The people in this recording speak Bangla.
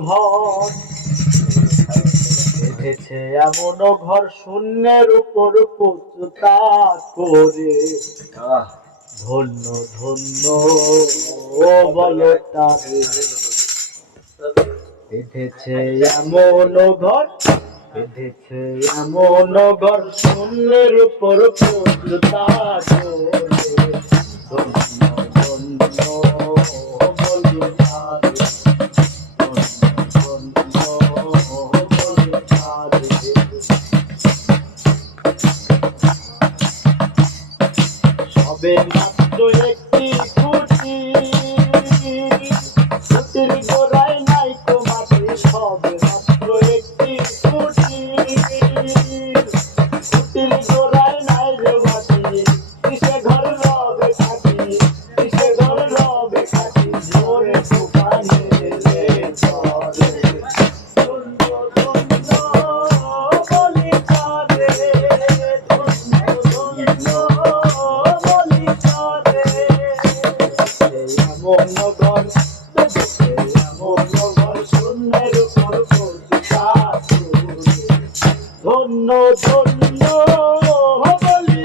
ঘর। বেঁধেছে এমন ঘর শূন্যের উপর পচুতা করে। ধন্য ধন্য ও বলো তারে বেঁধেছে এমন ঘর বেঁধেছে এমন ঘর শূন্যের উপর পচুতা করে। সবে মাত্র একটি খুঁটি। খুঁটির গোড়ায় এমন নগর বেঁচেছে এমন নগর শূন্যের উপর ধন্য ধন্য বলি